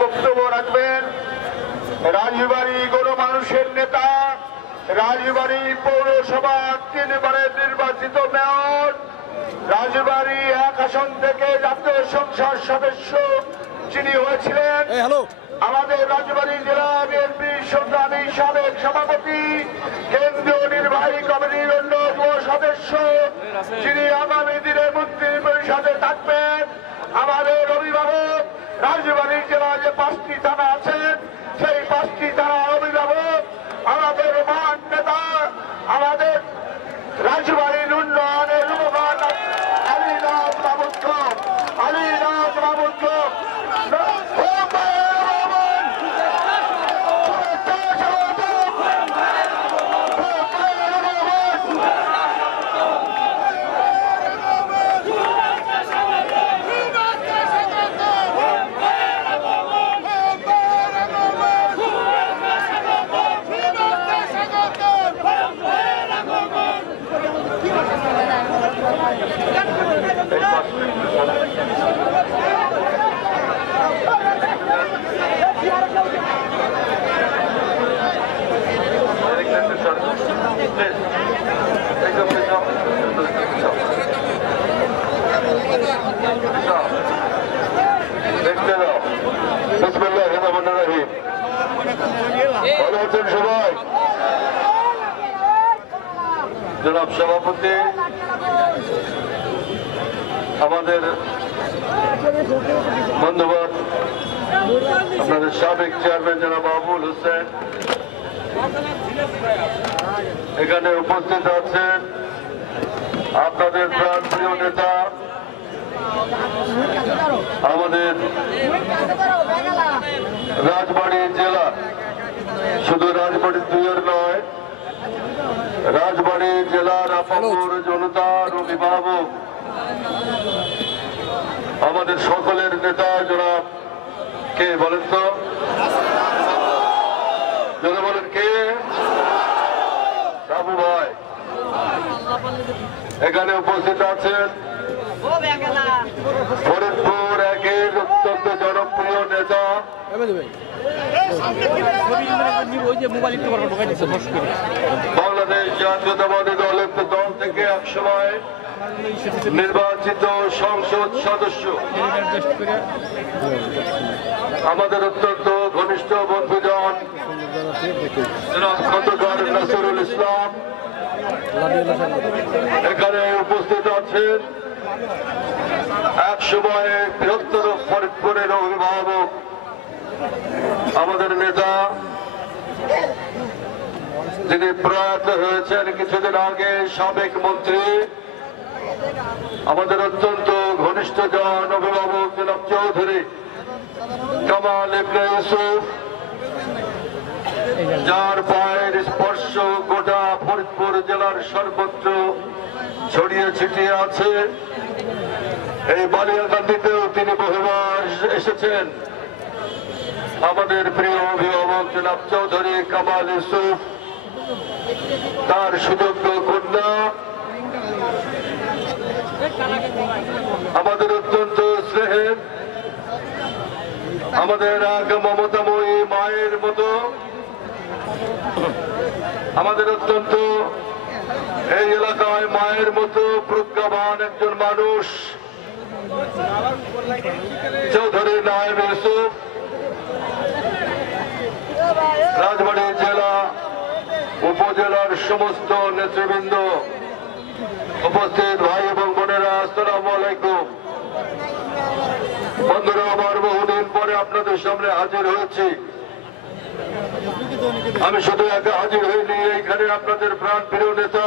বক্তব্য রাখবেন রাজবাড়ী গণমানুষের নেতা, রাজবাড়ী পৌরসভা 3 বারের নির্বাচিত মেয়র, রাজবাড়ী 1 আসন থেকে জাতীয় সংসদ সদস্য যিনি হয়েছিলেন, আমাদের রাজবাড়ী জেলা বিএনপি সংগ্রামী সাবেক সভাপতি, কেন্দ্রীয় নির্বাহী কমিটির অন্যতম সদস্য যিনি আগামী দিনে মন্ত্রী পরিষদে থাকবেন, আমাদের অভিভাবক রাজবাড়ী জেলায় যে 5টি থানা আছেন সেই 5টি থানার অভিভাবক, আমাদের মহান নেতা, আমাদের রাজবাড়ীর উন্নয়নের উপকার আলীনাথ মামুদ সবাই জনাব সভাপতি, আমাদের বন্ধুবান আপনাদের সাবেক চেয়ারম্যান জনাব আবুল হোসেন, এখানে উপস্থিত আছেন আপনাদের প্রাণপ্রিয় নেতা, আমাদের রাজবাড়ী জেলা, শুধু রাজবাড়ী 2 নয়, রাজবাড়ী জেলার আপামর জনতার অভিভাবক, আমাদের সকলের নেতা জনাব কে বলেন তো, যারা বলেন কে, বাবু ভাই এখানে উপস্থিত আছেন ফরিদপুর 1-এর অত্যন্ত জনপ্রিয় নেতা, বাংলাদেশ জাতীয়তাবাদী দল থেকে একসময় নির্বাচিত সংসদ সদস্য, আমাদের অত্যন্ত ঘনিষ্ঠ বন্ধুজন খন্দকার নাসিরুল ইসলাম এখানে উপস্থিত আছেন, একসময় বৃহত্তর ফরিদপুরের অভিভাবক, আমাদের নেতা যিনি প্রয়াত হয়েছেন কিছুদিন আগে, সাবেক মন্ত্রী, আমাদের অত্যন্ত ঘনিষ্ঠ জন অভিভাবক জনাব চৌধুরী কামাল ইবনে ইউসুফ, যার পায়ের স্পর্শ গোটা ফরিদপুর জেলার সর্বত্র ছড়িয়ে ছিটিয়ে আছে। এই বালিয়াকান্দিতেও তিনি বহুবার এসেছেন। আমাদের প্রিয় অভিভাবক জনাব চৌধুরী কামাল ইউসুফ, তার সুযোগ্য কন্যা, আমাদের অত্যন্ত স্নেহের, আমাদের এক মমতাময়ী মায়ের মতো, আমাদের অত্যন্ত এই এলাকায় মায়ের মতো প্রজ্ঞাবান একজন মানুষ চৌধুরী নায়েব ইউসুফ, রাজবাড়ী জেলা উপজেলার সমস্ত নেতৃবৃন্দ, উপস্থিত ভাই এবং বোনেরা, আসসালামু আলাইকুম। বন্ধুরা, আমার বহুদিন পরে আপনাদের সামনে হাজির হয়েছি। আমি শুধু একা হাজির হইনি, এইখানে আপনাদের প্রাণপ্রিয় নেতা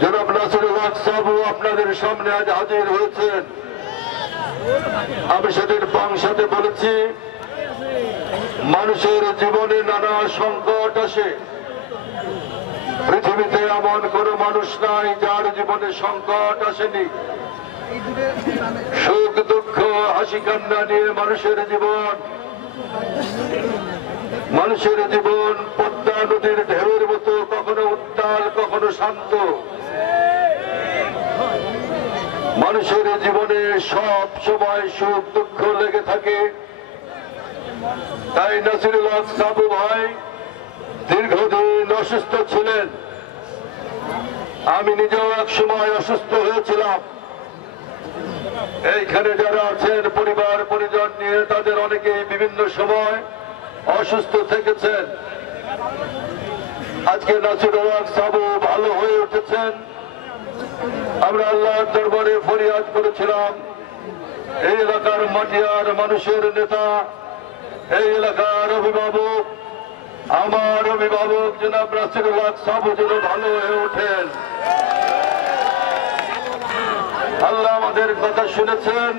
জনাব নাসিরুল হক সাহেব আপনাদের সামনে আজ হাজির হয়েছেন। আমি সেদিন বাংলাতে বলেছি, মানুষের জীবনে নানা সংকট আসে, পৃথিবীতে এমন কোন মানুষ নাই যার জীবনে সংকট আসেনি। সুখ দুঃখ হাসি কান্না নিয়ে মানুষের জীবন পদ্মা নদীর ঢেউয়ের মতো, কখনো উত্তাল কখনো শান্ত। মানুষের জীবনে সব সময় সুখ দুঃখ লেগে থাকে, তাই নাসিরুল হক সাবু ভাই দীর্ঘদিন অসুস্থ ছিলেন। আমি নিজেও এক সময় অসুস্থ হয়েছিলাম। এইখানে যারা আছেন পরিবার পরিজন নিয়ে তাদের অনেকেই বিভিন্ন সময় অসুস্থ থেকেছেন। আজকে নাসিরুল হক সাবু ভালো হয়ে উঠেছেন। আমরা আল্লাহর দরবারে ফরিয়াদ করেছিলাম, এই এলাকার মাটিয়ার মানুষের নেতা, এই এলাকার অভিভাবক, আমার অভিভাবক জনাব নাসিরুল হক সাবু যেন ভালো হয়ে ওঠেন। আল্লাহ আমাদের কথা শুনেছেন,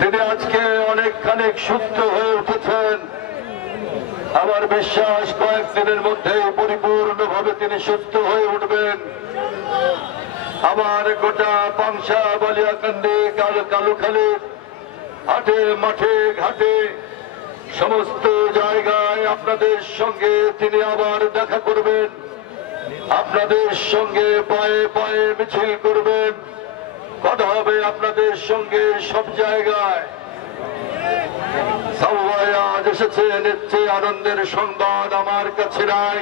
তিনি আজকে অনেকখানি সুস্থ হয়ে উঠেছেন। আমার বিশ্বাস কয়েকদিনের মধ্যেই পরিপূর্ণভাবে তিনি সুস্থ হয়ে উঠবেন। আমার গোটা পাংশা, বালিয়াকান্দি, কালুখালী, হাটে মাঠে ঘাটে সমস্ত জায়গায় আপনাদের সঙ্গে তিনি আবার দেখা করবেন, আপনাদের সঙ্গে পায়ে পায়ে মিছিল করবেন, কথা হবে আপনাদের সঙ্গে সব জায়গায়। সবাই আজ এসেছে, নিচ্ছে আনন্দের সংবাদ আমার কাছে নাই,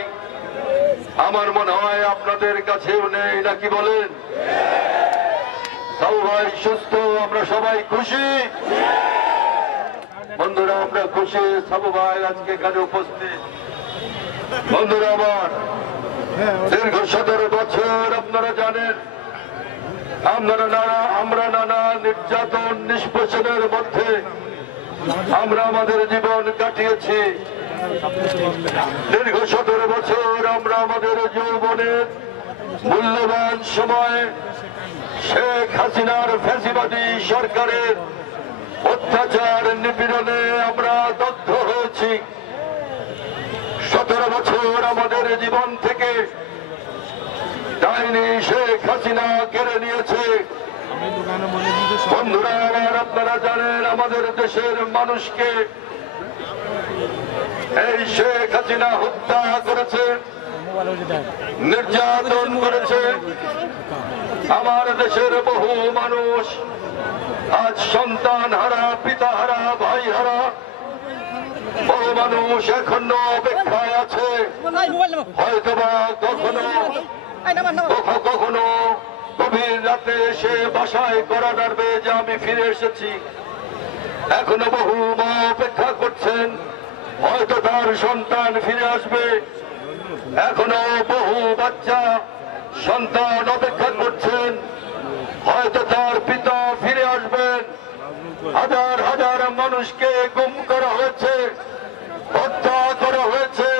আমার মনে হয় আপনাদের কাছেও নেই, নাকি বলেন? সবাই সুস্থ, আমরা সবাই খুশি। বন্ধুরা আমরা খুশি সাবু ভাই আজকে এখানে উপস্থিত। বন্ধুরা আমার, দীর্ঘ 17 বছর আপনারা জানেন আমরা নানা নির্যাতন নিষ্পেষণের মধ্যে আমরা আমাদের জীবন কাটিয়েছি। দীর্ঘ 17 বছর আমরা আমাদের যৌবনের মূল্যবান সময় শেখ হাসিনার ফ্যাসিবাদী সরকারের অত্যাচার নিপীড়নে আমরা দগ্ধ হয়েছি। 17 বছর আমাদের জীবন থেকে ডাইনি শেখ হাসিনা কেড়ে নিয়েছে। বন্ধুরা আমার, আপনারা জানেন আমাদের দেশের মানুষকে এই শেখ হাসিনা হত্যা করেছে, নির্যাতন করেছে। আমার দেশের বহু মানুষ আজ সন্তান হারা, পিতা হারা, ভাই হারা। বহু মানুষ এখনো অপেক্ষায় আছে, হয়তোবা কখনো গভীর রাতে এসে বাসায় করা নাড়বে যে আমি ফিরে এসেছি। এখনো বহু মা অপেক্ষা করছেন, হয়তো তার সন্তান ফিরে আসবে। এখনো বহু বাচ্চা সন্তান অপেক্ষা করছেন, হয়তো তার পিতা ফিরে আসবেন। হাজার হাজার মানুষকে গুম করা হয়েছে, হত্যা করা হয়েছে।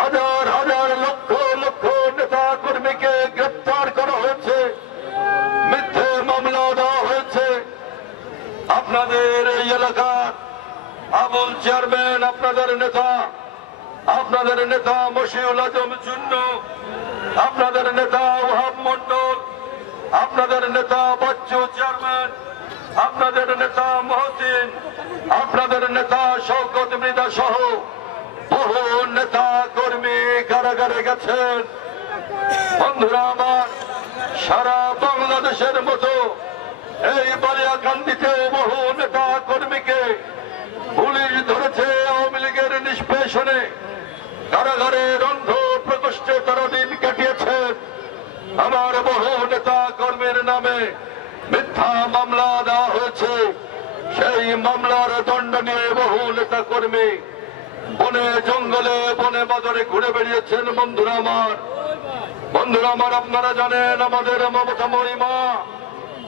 হাজার হাজার লক্ষ লক্ষ নেতা কর্মীকে গ্রেপ্তার করা হয়েছে, মিথ্যে মামলা দেওয়া হয়েছে। আপনাদের এই এলাকার আবুল চেয়ারম্যান, আপনাদের নেতা মশিউল আজম চূন্য, আপনাদের নেতা ওহাব মন্ডল, আপনাদের নেতা বাচ্চু চেয়ারম্যান, আপনাদের নেতা মহসিন, আপনাদের নেতা শওকত মৃধা সহ বহু নেতা কর্মী কারাগারে গেছেন। বন্ধুরা আমার, সারা বাংলাদেশের মতো এই বালিয়াকান্দিতে বহু নেতা কর্মীকে পুলিশ ধরেছে আওয়ামী লীগের নিষ্পেষণে। কারাগারে রন্ধ প্রকোষ্ঠে তারা দিন কাটিয়েছেন। আমার বহু নেতা কর্মীর নামে মিথ্যা মামলা দেওয়া হয়েছে। সেই মামলার দণ্ড নিয়ে বহু নেতা কর্মী বনে জঙ্গলে বনে বাজারে ঘুরে বেরিয়েছেন। বন্ধুরা আমার, আপনারা জানেন আমাদের মমতা মহিমা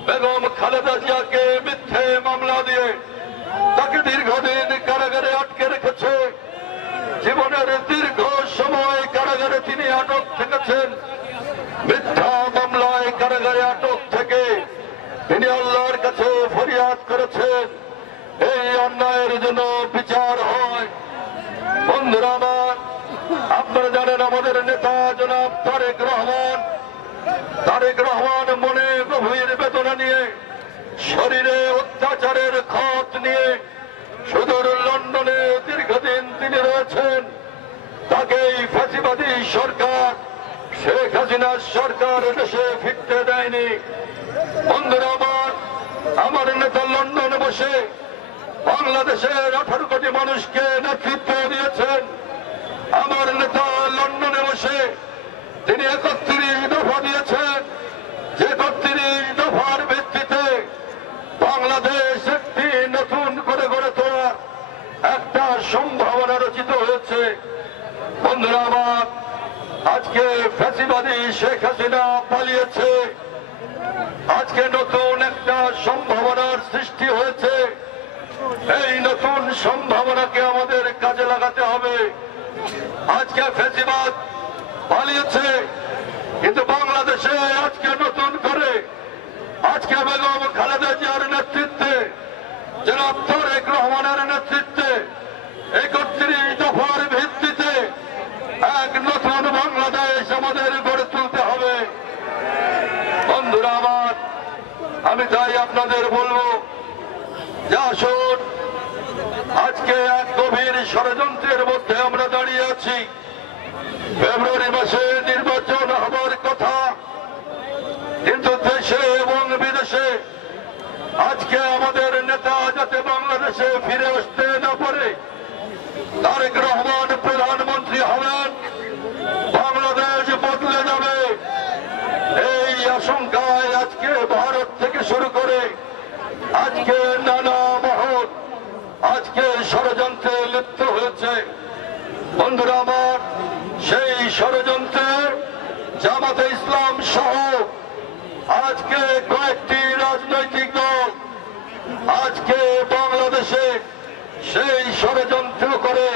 বেগম খালেদা জিয়াকে মিথ্যে মামলা দিয়ে তাকে দীর্ঘদিন কারাগারে আটকে রেখেছে। জীবনের দীর্ঘ সময় কারাগারে তিনি আটক থেকেছেন। মিথ্যা মামলায় কারাগারে আটক থেকে তিনি আল্লাহর কাছে ফরিয়াদ করেছেন এই অন্যায়ের জন্য বিচার হয়। বন্ধুরা আমার, আপনারা জানেন আমাদের নেতা জনাব তারেক রহমান মনে গভীর বেদনা নিয়ে, শরীরে অত্যাচারের ক্ষত নিয়ে সুদূর লন্ডনে দীর্ঘদিন তিনি রয়েছেন। তাকে এই ফ্যাসিবাদী সরকার শেখ হাসিনার সরকার দেশে ফিরতে দেয়নি। বন্ধুরা আমার নেতা লন্ডনে বসে বাংলাদেশের 18 কোটি মানুষকে নেতৃত্ব দিয়েছেন। আমার নেতা লন্ডনে বসে তিনি 31 দফা দিয়েছেন, যে 31 দফার ভিত্তিতে বাংলাদেশ একটি নতুন করে গড়ে তোলার একটা সম্ভাবনা রচিত হয়েছে। বন্ধুরা আমার, আজকে ফ্যাসিবাদী শেখ হাসিনা পালিয়েছে, আজকে নতুন একটা সম্ভাবনার সৃষ্টি হয়েছে। এই নতুন সম্ভাবনাকে আমাদের কাজে লাগাতে হবে। আজকে ফ্যাসিবাদ পালিয়েছে, কিন্তু বাংলাদেশে আজকে নতুন করে আজকে বেগম খালেদা জিয়ার নেতৃত্বে, জনাব তারেক রহমানের নেতৃত্বে 31 দফার ভিত্তিতে এক নতুন বাংলাদেশ আমাদের গড়ে তুলতে হবে। বন্ধুরা আমার, আমি তাই আপনাদের বলবো যে আসুন, আজকে এক গভীর ষড়যন্ত্রের মধ্যে আমরা দাঁড়িয়ে আছি। ফেব্রুয়ারি মাসে নির্বাচন হবার কথা, কিন্তু দেশে এবং বিদেশে আজকে আমাদের নেতা যাতে বাংলাদেশে ফিরে আসতে না পারে, তারেক রহমান প্রধানমন্ত্রী হবেন, বাংলাদেশ বদলে যাবে, এই আশঙ্কায় আজকে ভারত থেকে শুরু করে আজকে নানা মহল আজকে ষড়যন্ত্রে লিপ্ত হয়েছে। বন্ধুরা আমার, সেই ষড়যন্ত্রে জামাতে ইসলাম সহ আজকে কয়েকটি রাজনৈতিক দল আজকে বাংলাদেশে সেই ষড়যন্ত্র করে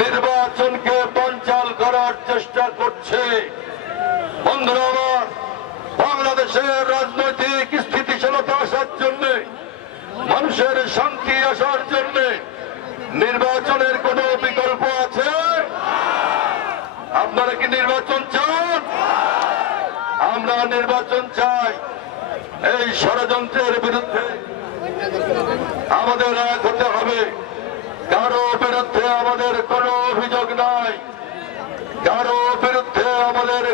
নির্বাচনকে বানচাল করার চেষ্টা করছে। বন্ধুরা আমার, বাংলাদেশের রাজনৈতিক স্থিতিশীলতা আসার জন্য, মানুষের শান্তি আসার জন্য নির্বাচনের কোন বিকল্প আছে? আপনারা কি নির্বাচন চান? আমরা নির্বাচন চাই। এই ষড়যন্ত্রের বিরুদ্ধে আমাদের এক হতে হবে। কারো বিরুদ্ধে আমাদের কোনো অভিযোগ নাই, কারো বিরুদ্ধে আমাদের